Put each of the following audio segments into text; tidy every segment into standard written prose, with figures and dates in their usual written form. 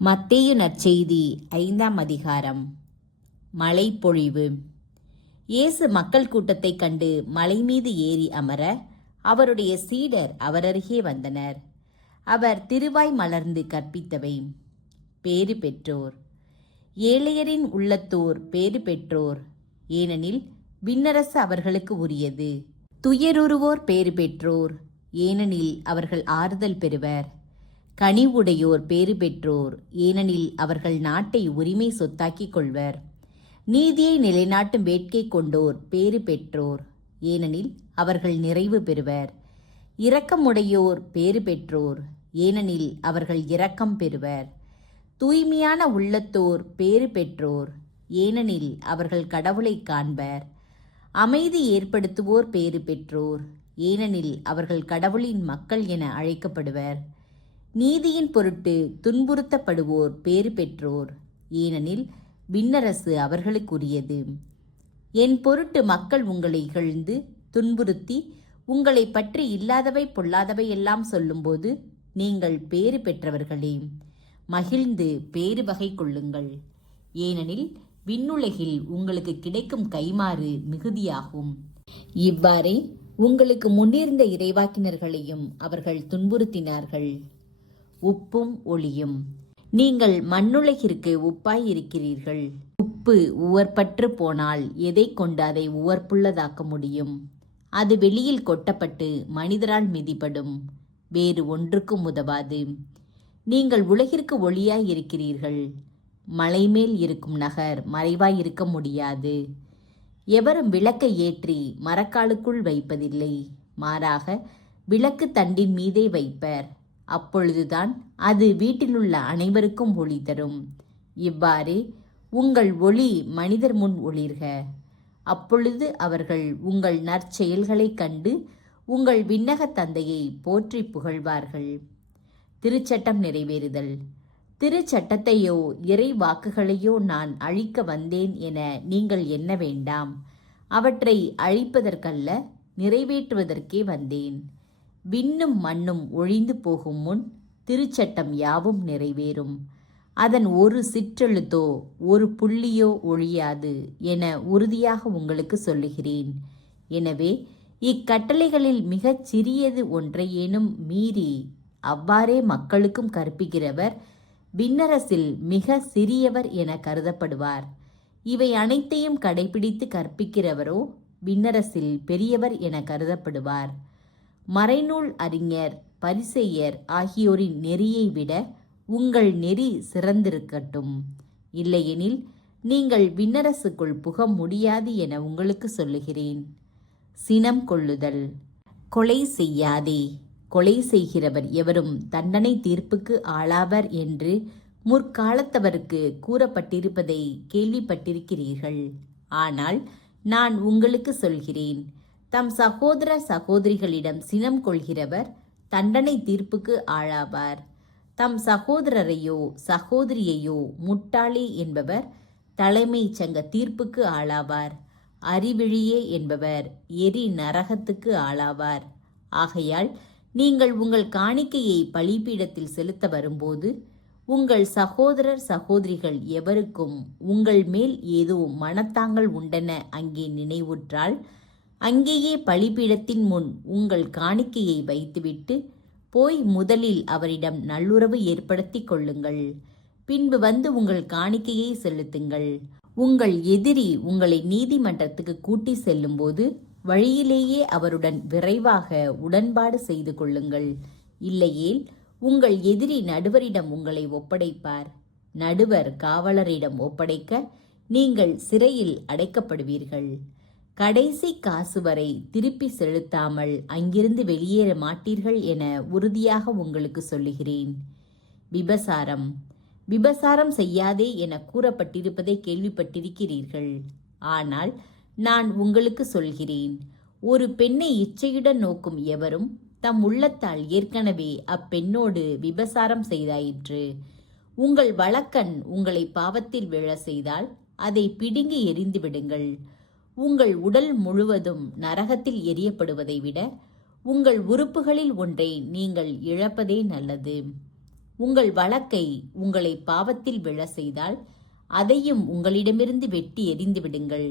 மத்தேயு நற்செய்தி 5ஆம் அதிகாரம். மழைப்பொழிவு. இயேசு மக்கள் கூட்டத்தைக் கண்டு மலை மீது ஏறி அமர அவருடைய சீடர் அவரருகே வந்தனர். அவர் திருவாய் மலர்ந்து கற்பித்தவை: பேறு பெற்றோர், ஏழையரின் உள்ளத்தோர் பேறு பெற்றோர், ஏனெனில் விண்ணரசு அவர்களுக்கு உரியது. துயருறுவோர் பேறு பெற்றோர், ஏனெனில் அவர்கள் ஆறுதல் பெறுவர். கனிவுடையோர் பேறு பெற்றோர், ஏனெனில் அவர்கள் நாட்டை உரிமை சொத்தாக்கிக் கொள்வர். நீதியை நிலைநாட்டும் வேட்கை கொண்டோர் பேறு பெற்றோர், ஏனெனில் அவர்கள் நிறைவு பெறுவர். இரக்கமுடையோர் பேறு பெற்றோர், ஏனெனில் அவர்கள் இரக்கம் பெறுவர். தூய்மையான உள்ளத்தோர் பேறு பெற்றோர், ஏனெனில் அவர்கள் கடவுளை காண்பர். அமைதி ஏற்படுத்துவோர் பேறு பெற்றோர், ஏனெனில் அவர்கள் கடவுளின் மக்கள் என அழைக்கப்படுவர். நீதியின் பொருட்டு துன்புறுத்தப்படுவோர் பேறு பெற்றோர், ஏனெனில் விண்ணரசு அவர்களுக்குரியது. என் பொருட்டு மக்கள் உங்களை இகழ்ந்து துன்புறுத்தி உங்களை பற்றி இல்லாதவை பொல்லாதவை எல்லாம் சொல்லும்போது நீங்கள் பேறு பெற்றவர்களே. மகிழ்ந்து பேறு வகை கொள்ளுங்கள், ஏனெனில் விண்ணுலகில் உங்களுக்கு கிடைக்கும் கைமாறு மிகுதியாகும். இவ்வாறே உங்களுக்கு முன்னிருந்த இறைவாக்கினர்களையும் அவர்கள் துன்புறுத்தினார்கள். உப்பும் ஒளியும். நீங்கள் மண்ணுலகிற்கு உப்பாய் இருக்கிறீர்கள். உப்பு உவர்பற்று போனால் எதை கொண்டு அதை உவர்ப்புள்ளதாக்க முடியும்? அது வெளியில் கொட்டப்பட்டு மனிதரால் மிதிப்படும், வேறு ஒன்றுக்கும் உதவாது. நீங்கள் உலகிற்கு ஒளியாய் இருக்கிறீர்கள். மலைமேல் இருக்கும் நகர் மறைவாய் இருக்க முடியாது. எவரும் விளக்கை ஏற்றி மரக்காலுக்குள் வைப்பதில்லை, மாறாக விளக்கு தண்டின் மீதே வைப்பர். அப்பொழுதுதான் அது வீட்டிலுள்ள அனைவருக்கும் ஒளி தரும். இவ்வாறு உங்கள் ஒளி மனிதர் முன் ஒளிர்க. அப்பொழுது அவர்கள் உங்கள் நற்செயல்களைக் கண்டு உங்கள் விண்ணகத் தந்தையை போற்றி புகழ்வார்கள். திருச்சட்டம் நிறைவேறுதல். திருச்சட்டத்தையோ இறை வாக்குகளையோ நான் அழிக்க வந்தேன் என நீங்கள் எண்ண வேண்டாம். அவற்றை அழிப்பதற்கல்ல, நிறைவேற்றுவதற்கே வந்தேன். விண்ணும் மண்ணும் ஒழிந்து போகும் முன் திருச்சட்டம் யாவும் நிறைவேறும். அதன் ஒரு சிற்றெழுத்தோ ஒரு புள்ளியோ ஒழியாது என உறுதியாக உங்களுக்கு சொல்லுகிறேன். எனவே இக்கட்டளைகளில் மிகச் சிறியது ஒன்றையேனும் மீறி அவ்வாறே மக்களுக்கும் கற்பிக்கிறவர் விண்ணரசில் மிக சிறியவர் என கருதப்படுவார். இவை அனைத்தையும் கடைபிடித்து கற்பிக்கிறவரோ விண்ணரசில் பெரியவர் என கருதப்படுவார். மறைநூல் அறிஞர், பரிசேயர் ஆகியோரின் நெறியை விட உங்கள் நெறி சிறந்திருக்கட்டும். இல்லையெனில் நீங்கள் விண்ணரசுக்குள் புக முடியாது என உங்களுக்கு சொல்லுகிறேன். சினம் கொள்ளுதல். கொலை செய்யாதே. கொலை செய்கிறவர் எவரும் தண்டனை தீர்ப்புக்கு ஆளாவர் என்று முற்காலத்தவருக்கு கூறப்பட்டிருப்பதை கேள்விப்பட்டிருக்கிறீர்கள். ஆனால் நான் உங்களுக்கு சொல்கிறேன், தம் சகோதர சகோதரிகளிடம் சினம் கொள்கிறவர் தண்டனை தீர்ப்புக்கு ஆளாவார். தம் சகோதரரையோ சகோதரியையோ முட்டாளே என்பவர் தலைமை சங்க தீர்ப்புக்கு ஆளாவார். அறிவிழியே என்பவர் எரி நரகத்துக்கு ஆளாவார். ஆகையால் நீங்கள் உங்கள் காணிக்கையை பலிபீடத்தில் செலுத்த வரும்போது உங்கள் சகோதரர் சகோதரிகள் எவருக்கும் உங்கள் மேல் ஏதோ மனத்தாங்கள் உண்டென அங்கே நினைவுற்றால் அங்கேயே பலிபீடத்தின் முன் உங்கள் காணிக்கையை வைத்துவிட்டு போய் முதலில் அவரிடம் நல்லுறவு ஏற்படுத்தி கொள்ளுங்கள். பின்பு வந்து உங்கள் காணிக்கையை செலுத்துங்கள். உங்கள் எதிரி உங்களை நீதிமன்றத்துக்கு கூட்டி செல்லும்போது வழியிலேயே அவருடன் விரைவாக உடன்பாடு செய்து கொள்ளுங்கள். இல்லையேல் உங்கள் எதிரி நடுவரிடம் உங்களை ஒப்படைப்பார். நடுவர் காவலரிடம் ஒப்படைக்க நீங்கள் சிறையில் அடைக்கப்படுவீர்கள். கடைசி காசு வரை திருப்பி செலுத்தாமல் அங்கிருந்து வெளியேற மாட்டீர்கள் என உறுதியாக உங்களுக்கு சொல்லுகிறேன். விபசாரம். விபசாரம் செய்யாதே என கூறப்பட்டிருப்பதை கேள்விப்பட்டிருக்கிறீர்கள். ஆனால் நான் உங்களுக்கு சொல்கிறேன், ஒரு பெண்ணை இச்சையுடன் நோக்கும் எவரும் தம் உள்ளத்தால் ஏற்கனவே அப்பெண்ணோடு விபசாரம் செய்தாயிற்று. உங்கள் வலக்கண் உங்களை பாவத்தில் விழ செய்தால் அதை பிடுங்கி எறிந்து விடுங்கள். உங்கள் உடல் முழுவதும் நரகத்தில் எரியப்படுவதை விட உங்கள் உறுப்புகளில் ஒன்றை நீங்கள் இழப்பதே நல்லது. உங்கள் வழக்கை உங்களை பாவத்தில் விழ செய்தால் அதையும் உங்களிடமிருந்து வெட்டி எறிந்து விடுங்கள்.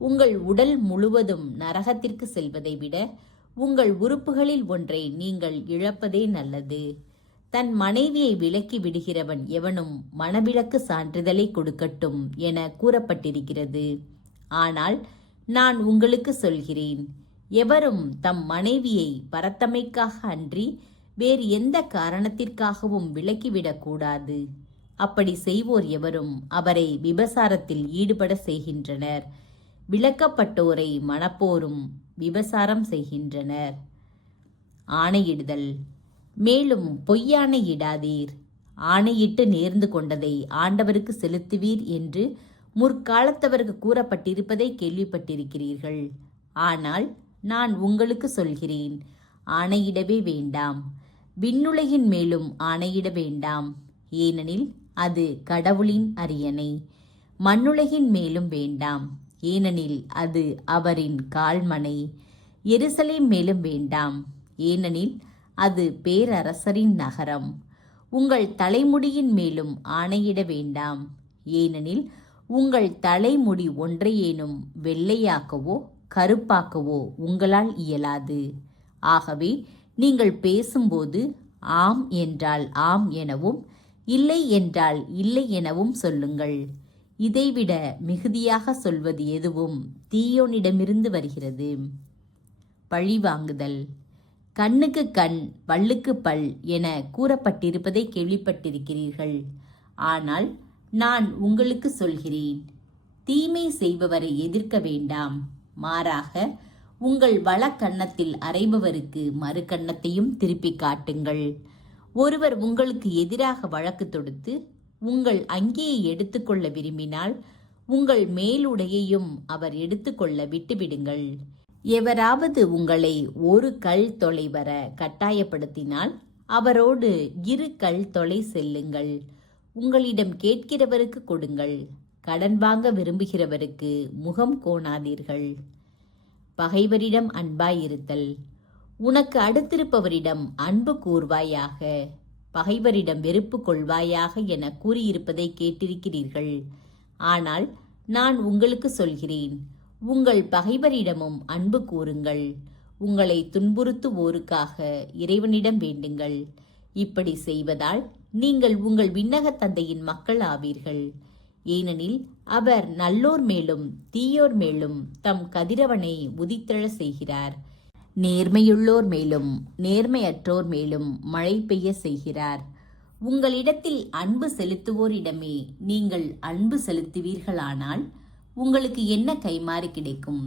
உங்கள் உடல் முழுவதும் நரகத்திற்கு செல்வதை விட உங்கள் உறுப்புகளில் ஒன்றை நீங்கள் இழப்பதே நல்லது. தன் மனைவியை விலக்கி விடுகிறவன் எவனும் மணவிலக்கு சான்றிதழை கொடுக்கட்டும் என கூறப்பட்டிருக்கிறது. ஆனால் நான் உங்களுக்கு சொல்கிறேன், எவரும் தம் மனைவியை பரத்தமைக்காக அன்றி வேறு எந்த காரணத்திற்காகவும் விலக்கிவிடக்கூடாது. அப்படி செய்வோர் எவரும் அவரை விபசாரத்தில் ஈடுபட செய்கின்றனர். விலக்கப்பட்டோரை மணப்போரும் விபசாரம் செய்கின்றனர். ஆணையிடுதல். மேலும் பொய்யாணையிடாதீர். ஆணையிட்டு நேர்ந்து கொண்டதை ஆண்டவருக்கு செலுத்துவீர் என்று முற்காலத்தவருக்கு கூறப்பட்டிருப்பதை கேள்விப்பட்டிருக்கிறீர்கள். ஆனால் நான் உங்களுக்கு சொல்கிறேன், ஆணையிடவே வேண்டாம். விண்ணுலகின் மேலும் ஆணையிட வேண்டாம், ஏனெனில் அது கடவுளின் அரியணை. மண்ணுலகின் மேலும் வேண்டாம், ஏனெனில் அது அவரின் கால்மனை. எருசலேம் மேலும் வேண்டாம், ஏனெனில் அது பேரரசரின் நகரம். உங்கள் தலைமுடியின் மேலும் ஆணையிட வேண்டாம், ஏனெனில் உங்கள் தலைமுடி ஒன்றையேனும் வெள்ளையாக்கவோ கருப்பாக்கவோ உங்களால் இயலாது. ஆகவே நீங்கள் பேசும்போது ஆம் என்றால் ஆம் எனவும் இல்லை என்றால் இல்லை எனவும் சொல்லுங்கள். இதைவிட மிகுதியாக சொல்வது எதுவும் தீயோனிடமிருந்து வருகிறது. பழிவாங்குதல். கண்ணுக்கு கண் பல்லுக்கு பல் என கூறப்பட்டிருப்பதை கேள்விப்பட்டிருக்கிறீர்கள். ஆனால் நான் உங்களுக்கு சொல்கிறேன், தீமை செய்பவரை எதிர்க்க வேண்டாம், மாறாக உங்கள் வலக்கன்னத்தில் அறைபவருக்கு மறு கன்னத்தையும் திருப்பி காட்டுங்கள். ஒருவர் உங்களுக்கு எதிராக வழக்கு தொடுத்து உங்கள் அங்கியை எடுத்துக்கொள்ள விரும்பினால் உங்கள் மேலுடையையும் அவர் எடுத்துக்கொள்ள விட்டுவிடுங்கள். எவராவது உங்களை ஒரு கல் தொலை வர கட்டாயப்படுத்தினால் அவரோடு 2 கல் தொலை செல்லுங்கள். உங்களிடம் கேட்கிறவருக்கு கொடுங்கள், கடன் வாங்க விரும்புகிறவருக்கு முகம் கோணாதீர்கள். பகைவரிடம் அன்பாயிருத்தல். உனக்கு அடுத்திருப்பவரிடம் அன்பு கூர்வாயாக, பகைவரிடம் வெறுப்பு கொள்வாயாக என கூறியிருப்பதை கேட்டிருக்கிறீர்கள். ஆனால் நான் உங்களுக்கு சொல்கிறேன், உங்கள் பகைவரிடமும் அன்பு கூறுங்கள். உங்களை துன்புறுத்துவோருக்காக இறைவனிடம் வேண்டுங்கள். இப்படி செய்வதால் நீங்கள் உங்கள் விண்ணக தந்தையின் மக்கள் ஆவீர்கள். ஏனெனில் அவர் நல்லோர் மேலும் தீயோர் மேலும் தம் கதிரவனை உதித்தெழ செய்கிறார். நேர்மையுள்ளோர் மேலும் நேர்மையற்றோர் மேலும் மழை பெய்ய செய்கிறார். உங்களிடத்தில் அன்பு செலுத்துவோரிடமே நீங்கள் அன்பு செலுத்துவீர்களானால் உங்களுக்கு என்ன கைமாறு கிடைக்கும்?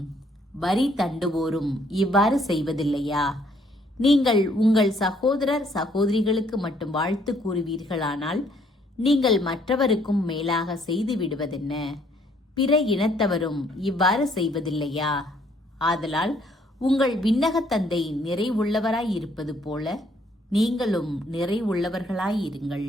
வரி தண்டுவோரும் இவ்வாறு செய்வதில்லையா? நீங்கள் உங்கள் சகோதரர் சகோதரிகளுக்கு மட்டும் வாழ்த்து கூறுவீர்களானால் நீங்கள் மற்றவருக்கும் மேலாக செய்து விடுவதென்ன? பிற இனத்தவரும் இவ்வாறு செய்வதில்லையா? ஆதலால் உங்கள் விண்ணகத் தந்தை நிறைவுள்ளவராய் இருப்பது போல நீங்களும் நிறைவுள்ளவர்களாயிருங்கள்.